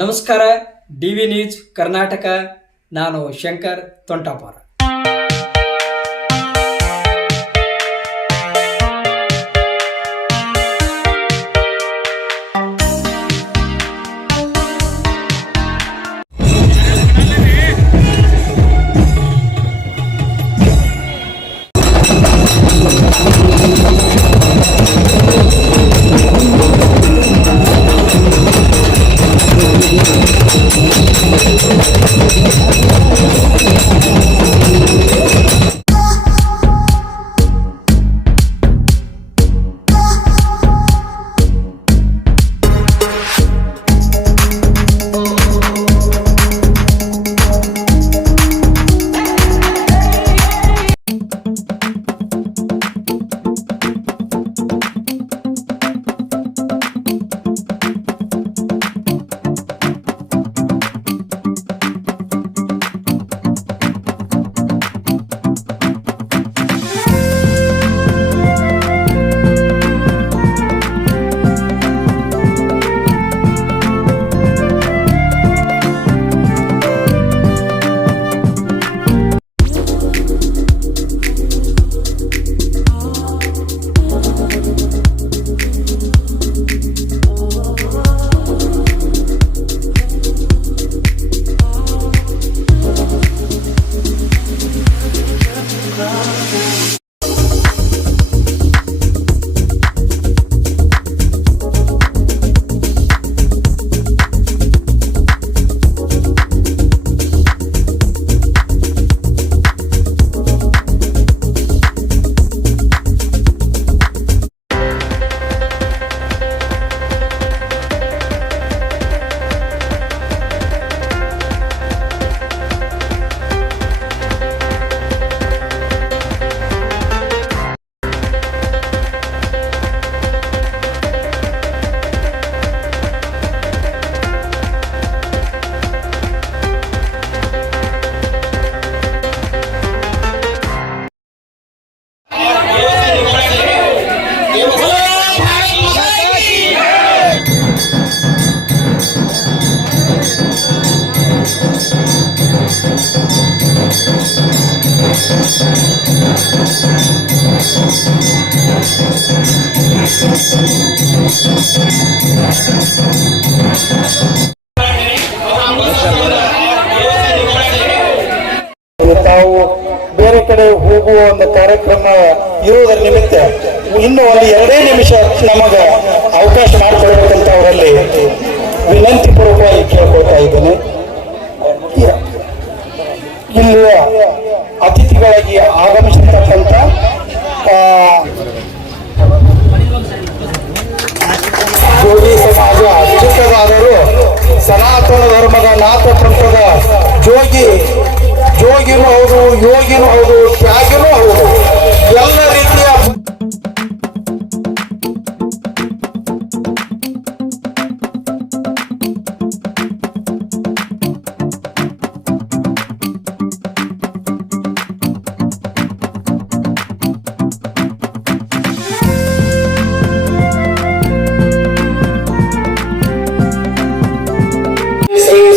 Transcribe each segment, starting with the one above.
ನಮಸ್ಕಾರ. DV news Karnataka. ನಾನು ಶಂಕರ್ ತೊಂಟಾಪುರ. ತಾವು ಬೇರೆ ಕಡೆ ಹೋಗುವ ಒಂದು ಕಾರ್ಯಕ್ರಮ ಇರುವುದರ ನಿಮಿತ್ತ ಇನ್ನು ಒಂದು 2 ನಿಮಿಷ ನಮಗ ಅವಕಾಶ ಮಾಡಿಕೊಡ್ಬೇಕಂತ ಅವರಲ್ಲಿ ವಿನಂತಿ ಪೂರ್ವಕವಾಗಿ ಕೇಳ್ಕೊಳ್ತಾ ಇದ್ದೇನೆ. ಇಲ್ಲಿಯ ಅತಿಥಿಗಳಾಗಿ ಆಗಮಿಸಿರ್ತಕ್ಕಂಥ ಜೋಗಿ ಸಮಾಜ ಚಿಕ್ಕದಾರರು ಸನಾತನ ಧರ್ಮದ ನಾಥ ಪಂಥದ ಜೋಗಿನೂ ಹೌದು, ಯೋಗಿನೂ ಹೌದು, ತ್ಯಾಗಿನೂ ಹೌದು, ಎಲ್ಲ ರೀತಿಯ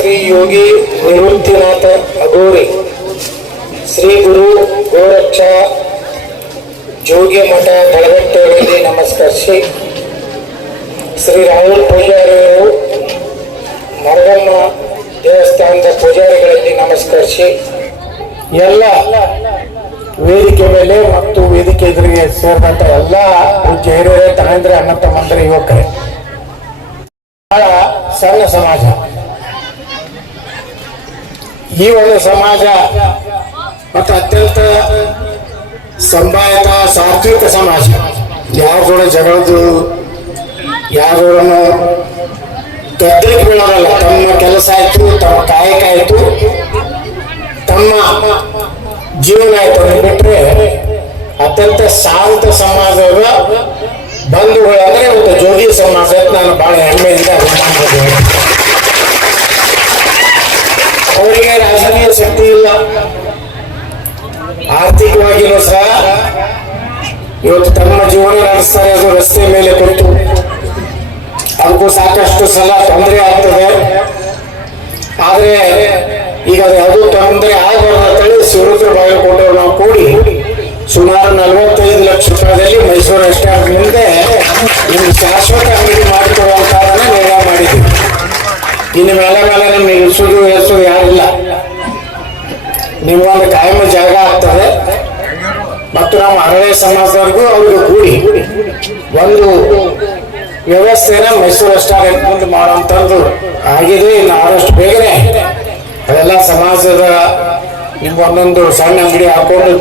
ಶ್ರೀ ಯೋಗಿ ನಿವೃತ್ತಿನಾಥ ಅಗೋರಿ, ಶ್ರೀ ಗುರು ಗೋರಕ್ಷ ಜೋಗಿ ಮಠ ತಳಗಟ್ಟೆಯಲ್ಲಿ ನಮಸ್ಕರಿಸಿ, ಶ್ರೀ ರಾಹುಲ್ ಪೂಜಾರಿಯವರು ಮರಗಮ್ಮ ದೇವಸ್ಥಾನದ ಪೂಜಾರಿಗಳಲ್ಲಿ ನಮಸ್ಕರಿಸಿ, ಎಲ್ಲ ವೇದಿಕೆ ಮೇಲೆ ಮತ್ತು ವೇದಿಕೆ ಎದುರಿಗೆ ಸೇರಿದಂತ ಎಲ್ಲ ಪೂಜ್ಯ ಹಿರಿಯರೇ, ತಾಯಂದ್ರೆ, ಅಣ್ಣ ತಮ್ಮಂದ್ರೆ, ಯುವಕರೇ, ಬಹಳ ಸಣ್ಣ ಸಮಾಜ. ಈ ಒಂದು ಸಮಾಜ ಮತ್ತು ಅತ್ಯಂತ ಸಂಭಾವಿತ ಸಾತ್ವಿಕ ಸಮಾಜ. ಯಾರ ಜಗಳದು, ಯಾರನ್ನು ಗದ್ದಲಿಗೆ ಬೀಳೋರಲ್ಲ. ತಮ್ಮ ಕೆಲಸ ಆಯ್ತು, ತಮ್ಮ ಕಾಯಕ ಆಯ್ತು, ತಮ್ಮ ಜೀವನ ಆಯ್ತು ಬಿಟ್ರೆ ಅತ್ಯಂತ ಶಾಂತ ಸಮಾಜದ ಬಂಧುಗಳು ಅಂದ್ರೆ ಒಂದು ಜೋಗಿ ಸಮಾಜ. ನಾನು ಬಹಳ ಹೆಮ್ಮೆಯಿಂದ ಅವರಿಗೆ ರಾಜಕೀಯ ಶಕ್ತಿ ಇಲ್ಲ, ಆರ್ಥಿಕವಾಗಿಯೂ ಸಹ ಇವತ್ತು ತಮ್ಮ ಜೀವನ ನಡೆಸ್ತಾರೆ. ಅದು ರಸ್ತೆ ಮೇಲೆ ಕುಳಿತು ಅದಕ್ಕೂ ಸಾಕಷ್ಟು ಸಲ ತೊಂದರೆ ಆಗ್ತದೆ. ಆದರೆ ಈಗ ಅದು ಯಾವುದೂ ತೊಂದರೆ ಆಗಬಾರ್ದು ಅಂತೇಳಿ ಶಿವರುದ್ರ ಬಾಗಲಕೋಟೆ ನಾವು ಕೂಡಿ ಸುಮಾರು 45 ಲಕ್ಷ ರೂಪಾಯಿದಲ್ಲಿ ಮೈಸೂರು ರೆಸ್ಟೋರೆಂಟ್ ಮುಂದೆ ನಿಮ್ಗೆ ಶಾಶ್ವತ ಅಂಗಡಿ ಮಾಡಿಕೊಡುವಂತಾದನ್ನ ನಿರ್ಣಯ ಮಾಡಿದ್ವಿ. ಇನ್ನು ಮೇಲೆ ನಿಮ್ಗೆ ಇಳಿಸೋದು ಯಾರಿಲ್ಲ, ನಿಮ್ಗೊಂದು ಕಾಯಮ ಜಾಗ ಆಗ್ತದೆ. ಮತ್ತು ನಾವು ಅರಳೆ ಸಮಾಜದವರೆಗೂ ಅವ್ರಿಗೆ ಕೂಡಿ ಒಂದು ವ್ಯವಸ್ಥೆನ ಮೈಸೂರು ರೆಸ್ಟೋರೆಂಟ್ ಮುಂದೆ ಮಾಡುವಂಥದ್ದು ಆಗಿದೆ. ಇನ್ನು ಆದಷ್ಟು ಬೇಗನೆ ಅದೆಲ್ಲ ಸಮಾಜದ ನಿಮ್ಗೆ ಒಂದೊಂದು ಸಣ್ಣ ಅಂಗಡಿ ಹಾಕೊಂಡು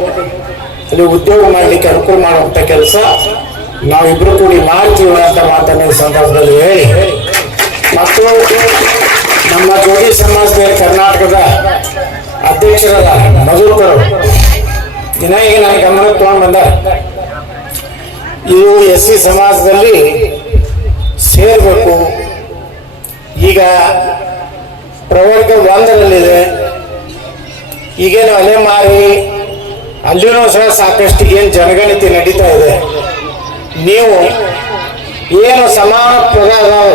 ಇಲ್ಲಿ ಉದ್ಯೋಗ ಮಾಡಲಿಕ್ಕೆ ಅನುಕೂಲ ಮಾಡುವಂಥ ಕೆಲಸ ನಾವಿಬ್ರು ಕೂಡಿ ಮಾಡ್ತೀವಿ ಅಂತ ಮಾತನ್ನು ಈ ಸಂದರ್ಭದಲ್ಲಿ ಹೇಳಿ, ಮತ್ತು ನಮ್ಮ ಜೋಗಿ ಸಮಾಜದ ಕರ್ನಾಟಕದ ಅಧ್ಯಕ್ಷರಾದ ಮಧುಕರು ದಿನ ಈಗ ನನ್ನ ಗಮನಕ್ಕೆ ತಗೊಂಡು ಬಂದ, ಇದು SC ಸಮಾಜದಲ್ಲಿ ಸೇರಬೇಕು. ಈಗ ಪ್ರವರ್ಗ 1ರಲ್ಲಿದೆ. ಈಗೇನು ಅಲೆಮಾರಿ ಅಲ್ಲಿನೂ ಸಹ ಸಾಕಷ್ಟು ಏನು ಜನಗಣತಿ ನಡೀತಾ ಇದೆ. ನೀವು ಏನು ಸಮಾನ ಪದ ಅದಾವ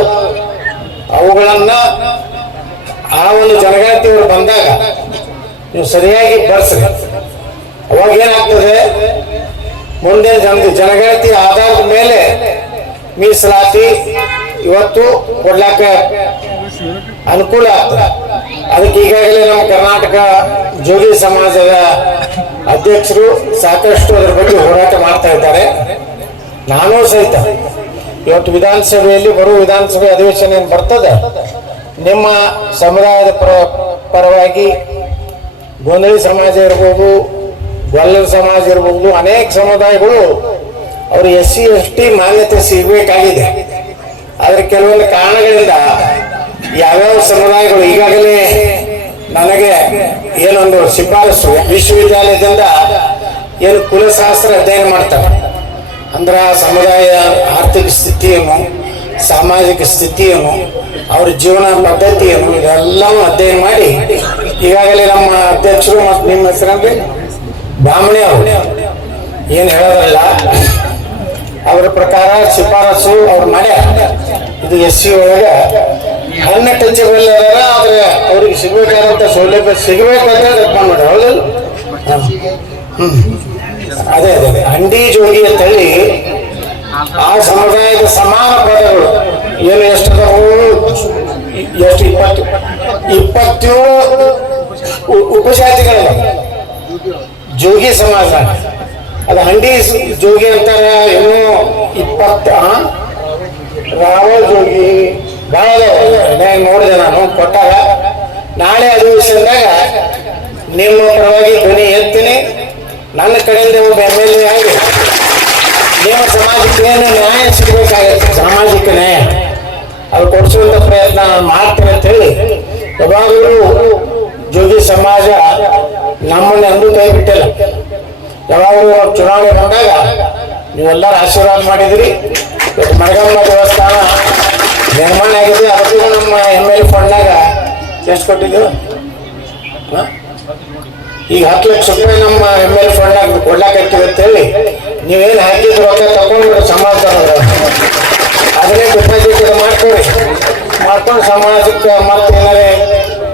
ಅವುಗಳನ್ನ ಆ ಒಂದು ಜನಗಣತಿಯವರು ಬಂದಾಗ ನೀವು ಸರಿಯಾಗಿ ಬರ್ಸ್ರಿ. ಅವಾಗ ಏನಾಗ್ತದೆ, ಮುಂದೆ ಜನಗಣತಿ ಆಧಾರದ ಮೇಲೆ ಮೀಸಲಾತಿ ಇವತ್ತು ಕೊಡ್ಲಾಕ ಅನುಕೂಲ ಆಗ್ತದೆ. ಅದಕ್ಕೆ ಈಗಾಗಲೇ ನಮ್ಮ ಕರ್ನಾಟಕ ಜೋಗಿ ಸಮಾಜದ ಅಧ್ಯಕ್ಷರು ಸಾಕಷ್ಟು ಅದರ ಬಗ್ಗೆ ಹೋರಾಟ ಮಾಡ್ತಾ ಇದ್ದಾರೆ. ನಾನು ಸಹಿತ ಇವತ್ತು ವಿಧಾನಸಭೆಯಲ್ಲಿ ಬರುವ ವಿಧಾನಸಭೆ ಅಧಿವೇಶನ ಏನು ಬರ್ತದೆ, ನಿಮ್ಮ ಸಮುದಾಯದ ಪರವಾಗಿ ಗೊಂದಳಿ ಸಮಾಜ ಇರ್ಬೋದು, ಗೊಲ್ಲರ ಸಮಾಜ ಇರ್ಬೋದು, ಅನೇಕ ಸಮುದಾಯಗಳು ಅವರು SC ST ಮಾನ್ಯತೆ ಸಿಗಬೇಕಾಗಿದೆ. ಆದರೆ ಕೆಲವೊಂದು ಕಾರಣಗಳಿಂದ ಯಾವ್ಯಾವ ಸಮುದಾಯಗಳು ಈಗಾಗಲೇ ನನಗೆ ಏನೊಂದು ಶಿಫಾರಸು ವಿಶ್ವವಿದ್ಯಾಲಯದಿಂದ ಏನು ಕುಲಶಾಸ್ತ್ರ ಅಧ್ಯಯನ ಮಾಡ್ತಾರೆ, ಅಂದ್ರೆ ಆ ಸಮುದಾಯ ಆರ್ಥಿಕ ಸ್ಥಿತಿಯನ್ನು, ಸಾಮಾಜಿಕ ಸ್ಥಿತಿಯನ್ನು, ಅವ್ರ ಜೀವನ ಪದ್ಧತಿಯನ್ನು ಇದೆಲ್ಲವೂ ಅಧ್ಯಯನ ಮಾಡಿ ಈಗಾಗಲೇ ನಮ್ಮ ಅಧ್ಯಕ್ಷರು ಮತ್ತು ನಿಮ್ಮ ಹೆಸರಲ್ಲಿ ಬ್ರಾಹ್ಮಣಿ ಅವರು ಏನು ಹೇಳೋದಲ್ಲ, ಅವರ ಪ್ರಕಾರ ಶಿಫಾರಸು ಅವ್ರು ಮಾಡ್ಯಾರ. ಇದು SC ಒಳಗೆ ಅನ್ಟಚಬಲ್ ಅದಾರ, ಆದ್ರೆ ಅವ್ರಿಗೆ ಸಿಗ್ಬೇಕಾದಂತ ಸೌಲಭ್ಯ ಸಿಗಬೇಕಾದ್ರೆ ರೆಕಮೆಂಡ್ ಮಾಡ್ಯಾರ. ಹೌದಲ್ಲ? ಅದೇ ಅಂಡಿ ಜೋಗಿ ಅಂತ ಹೇಳಿ ಆ ಸಮುದಾಯದ ಸಮಾನ ಪದಗಳು ಏನು ಎಷ್ಟದಾವು, ಎಷ್ಟು 27 ಉಪಜಾತಿಗಳಲ್ಲ ಜೋಗಿ ಸಮಾಜ. ಅದು ಹಂಡಿ ಜೋಗಿ ಅಂತಾರ. ಇನ್ನೂ 20 ರಾವ ಜೋಗಿ ಬಹಳ ನೋಡಿದೆ ನಾನು, ಕೊಟ್ಟಾಗ ನಾಳೆ ಅಧಿವೇಶನದಾಗ ನಿಮ್ಮ ಪರವಾಗಿ ಧ್ವನಿ ಎತ್ತೀನಿ. ನನ್ನ ಕಡೆಯಿಂದ ಒಬ್ಬ MLA ಆಗಿ ನಿಮ್ಮ ಸಮಾಜಕ್ಕೆ ಏನು ನ್ಯಾಯ ಸಿಗಬೇಕಾಗತ್ತೆ, ಸಾಮಾಜಿಕ ನ್ಯಾಯ ಅದು ಕೊಡಿಸುವಂತ ಪ್ರಯತ್ನ ನಾನು ಮಾಡ್ತೇನೆ ಅಂತ ಹೇಳಿ ಯಾವಾಗಲೂ ಜೋಗಿ ಸಮಾಜ ನಮ್ಮನ್ನ ಎಂದೂ ಕೈ ಬಿಟ್ಟಿಲ್ಲ. ಯಾವಾಗಲೂ ಚುನಾವಣೆ ಬಂದಾಗ ನೀವೆಲ್ಲರೂ ಆಶೀರ್ವಾದ ಮಾಡಿದ್ರಿ. ಇವತ್ತು ಮರಗಮ್ಮ ದೇವಸ್ಥಾನ ನಿರ್ಮಾಣ ಆಗಿದೆ. ಅದಕ್ಕೂ ನಮ್ಮ MLA ಫಂಡ್ನಾಗ ಎಷ್ಟು ಕೊಟ್ಟಿದ್ದು, ಈಗ 10 ಲಕ್ಷ ರೂಪಾಯಿ ನಮ್ಮ MLA ಫಂಡ್ನಾಗ ಕೊಡ್ಲಾಕತ್ತೀವಿ ಅಂತ ಹೇಳಿ ನೀವೇನು ಹಾಕಿದ್ರು ರೊಕ್ಕ ತಗೊಂಡು ಸಮಾಜದವ್ರ ಅದನ್ನೇ ಡಿಪಾಸಿಟ್ ಮಾಡ್ಕೊಂಡು ಸಮಾಜಕ್ಕೆ ಮತ್ತೆ ಏನಾರೇ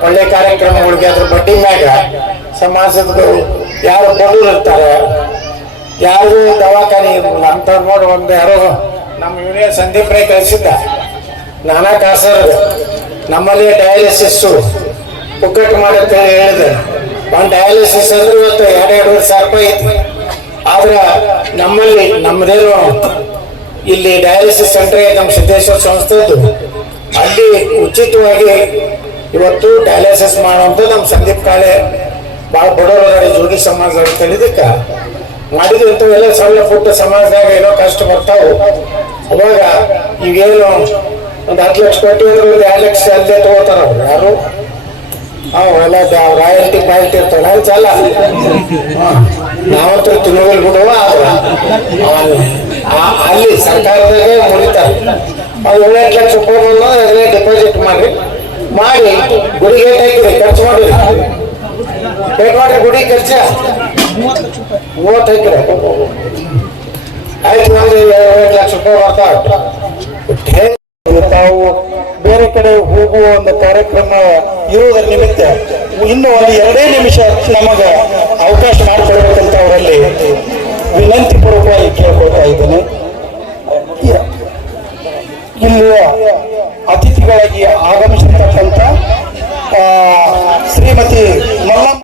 ಒಳ್ಳೆ ಕಾರ್ಯಕ್ರಮಗಳಿಗೆ ಅದ್ರ ಬಡ್ಡಿ ಮ್ಯಾಗ ಸಮಾಜದ ಯಾರು ಬಡವರು ಇರ್ತಾರೆ, ಯಾರಿಗೂ ದವಾಖಾನೆ ಇರಲಿಲ್ಲ ಅಂತ ನೋಡಿ ಒಂದು ಯಾರೋ ನಮ್ಮ ಇವರೇ ಸಂದೀಪ್ ರೈ ಕಳಿಸಿದ್ದ, ನಾನಾ ಕಾಸರ್ ನಮ್ಮಲ್ಲಿ ಡಯಾಲಿಸಿಸ್ಸು ಪುಕ್ಕಟ್ ಮಾಡಂತ ಹೇಳಿದೆ. ಒಂದು ಡಯಾಲಿಸಿಸ್ ಅಂದ್ರೆ ಇವತ್ತು 2-2.5 ಸಾವಿರ ರೂಪಾಯಿ ಐತಿ. ಆದ್ರೆ ನಮ್ಮಲ್ಲಿ ನಮ್ಮದೇನು ಇಲ್ಲಿ ಡಯಾಲಿಸಿಸ್ ಸೆಂಟರ್ ನಮ್ಮ ಸಿದ್ದೇಶ್ವರ ಸಂಸ್ಥೆದ್ದು, ಅಲ್ಲಿ ಉಚಿತವಾಗಿ ಇವತ್ತು ಡಯಾಲಿಸಿಸ್ ಮಾಡುವಂತ ನಮ್ಮ ಸಂದೀಪ್ ಕಾಳೆ ಭಾಳ ಬಡವರು ಜೋಗಿ ಸಮಾಜ ತಿಳಿದಕ್ಕ ಮಾಡಿದ್ರು. ಇಂಥವೆಲ್ಲ ಸಣ್ಣ ಪುಟ್ಟ ಸಮಾಜದಾಗ ಏನೋ ಕಷ್ಟ ಬರ್ತಾವು. ಅವಾಗ ಈಗೇನು ಒಂದು 10 ಲಕ್ಷ ಕೊಟ್ಟು ಅಂದ್ರೆ ಒಂದು 2 ಲಕ್ಷ ಅಲ್ಲೇ ತಗೋತಾರ ಅವ್ರು ಯಾರು. ಅವೆಲ್ಲ ರಾಯಲ್ಟಿ ಪಾಯಲ್ಟಿ ಇರ್ತಾವ ಚಲ್ಲ, ನಾವಂತೂ ತಿನ್ನೋಗಳು ಬಿಡುವ. ಅಲ್ಲಿ ಸರ್ಕಾರದಾಗೆ ಮುರಿತಾರೆ. ಅದು 7 ಲಕ್ಷ ರೂಪಾಯಿ ಬಂದು ಅದನ್ನೇ ಡೆಪಾಸಿಟ್ ಮಾಡಿ ಗುಡಿಗೆ ಏಟ್ ಹಾಕಿರಿ, ಖರ್ಚು ಮಾಡಿರಿ. ಏಟ್ ಮಾಡ್ರಿ ಗುಡಿ ಖರ್ಚ 30 ಹಾಕಿರಿ. ಆಯ್ತು, ಒಂದು 7 ಲಕ್ಷ ರೂಪಾಯಿ ಬರ್ತಾವ. ತಾವು ಬೇರೆ ಕಡೆ ಹೋಗುವ ಒಂದು ಕಾರ್ಯಕ್ರಮ ಇರುವುದರ ನಿಮಿತ್ತ ಇನ್ನು ಒಂದು 2 ನಿಮಿಷ ನಮಗ ಅವಕಾಶ ಮಾಡಿಕೊಡ್ಬೇಕಂತ ಅವರಲ್ಲಿ ವಿನಂತಿ ಪೂರ್ವಕವಾಗಿ ಕೇಳ್ಕೊಳ್ತಾ ಇದ್ದೇನೆ. ಇಲ್ಲಿಯ ಅತಿಥಿಗಳಾಗಿ ಆಗಮಿಸಿರ್ತಕ್ಕಂಥ ಶ್ರೀಮತಿ ಮಲ್ಲಮ್ಮ